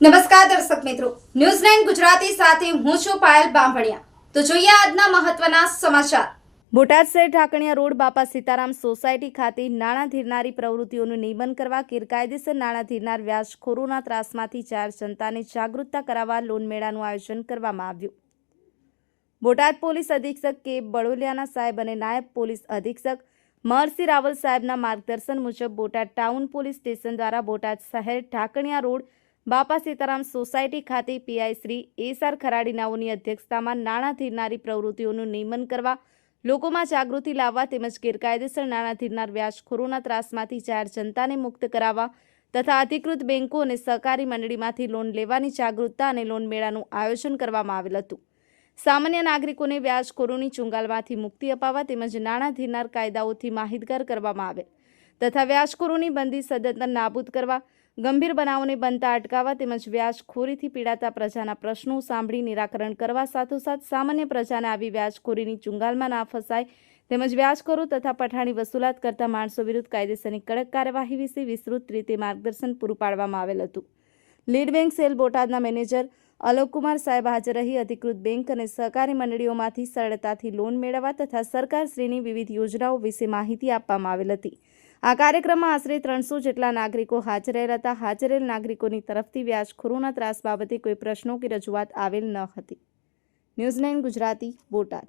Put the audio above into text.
નમસ્કાર દર્શક મિત્રો, ન્યૂઝ 9 ગુજરાતી સાથે હું છું પાયલ બામભણિયા। તો જોઈએ આજના મહત્વના સમાચાર। બોટાદ શહેર ઢાકણિયા રોડ બાપા સીતારામ સોસાયટી ખાતે નાણાં ધીરનારી પ્રવૃત્તિઓનું નિયમન કરવા ગેરકાયદેસર નાણાં ધીરનાર વ્યાજખોરોના ત્રાસમાંથી જાહેર જનતાને જાગૃતતા કરાવવા લોન મેળાનું આયોજન કરવામાં આવ્યું। બોટાદ પોલીસ અધિક્ષક કે બળોલિયાના સાહેબ અને નાયબ પોલીસ અધિક્ષક મહર્ષિ રાવલ સાહેબના માર્ગદર્શન મુજબ બોટાદ ટાઉન પોલીસ સ્ટેશન દ્વારા બોટાદ શહેર ઢાકણિયા રોડ બાપા સીતારામ સોસાયટી ખાતે પીઆઈ શ્રી એસ.આર. ખરાડીનાઓની અધ્યક્ષતામાં નાણાં ધીરનારી પ્રવૃત્તિઓનું નિયમન કરવા, લોકોમાં જાગૃતિ લાવવા તેમજ ગેરકાયદેસર નાણાં ધીરનાર વ્યાજખોરોના ત્રાસમાંથી જાહેર જનતાને મુક્ત કરાવવા તથા અધિકૃત બેંકો અને સહકારી મંડળીમાંથી લોન લેવાની જાગૃતતા અને લોન મેળાનું આયોજન કરવામાં આવેલ હતું। સામાન્ય નાગરિકોને વ્યાજખોરોની ચુંગાલમાંથી મુક્તિ અપાવવા તેમજ નાણાં ધીરનાર કાયદાઓથી માહિતગાર કરવામાં આવેલ તથા વ્યાજખોરોની બંદી સદંતર નાબૂદ કરવા, ગંભીર બનાવોને બનતા અટકાવવા તેમજ વ્યાજખોરીથી પીડાતા પ્રજાના પ્રશ્નો સાંભળી નિરાકરણ કરવા સાથોસાથ સામાન્ય પ્રજાને આવી વ્યાજખોરીની ચુંગાલમાં ના ફસાય તેમજ વ્યાજખોરો તથા પઠાણી વસૂલાત કરતા માણસો વિરુદ્ધ કાયદેસરની કડક કાર્યવાહી વિશે વિસ્તૃત રીતે માર્ગદર્શન પૂરું પાડવામાં આવેલ હતું। લીડ બેંક સેલ બોટાદના મેનેજર અલોકકુમાર સાહેબ હાજર રહી અધિકૃત બેંક અને સહકારી મંડળીઓમાંથી સરળતાથી લોન મેળવવા તથા સરકારશ્રીની વિવિધ યોજનાઓ વિશે માહિતી આપવામાં આવેલ હતી। આ કાર્યક્રમમાં આશરે 300 જેટલા નાગરિકો હાજર રહ્યા હતા। હાજર રહેલ નાગરિકોની તરફથી વ્યાજખોરોના ત્રાસ બાબતે કોઈ પ્રશ્નો કે રજૂઆત આવેલ ન હતી। ન્યૂઝ 9 ગુજરાતી, બોટાદ।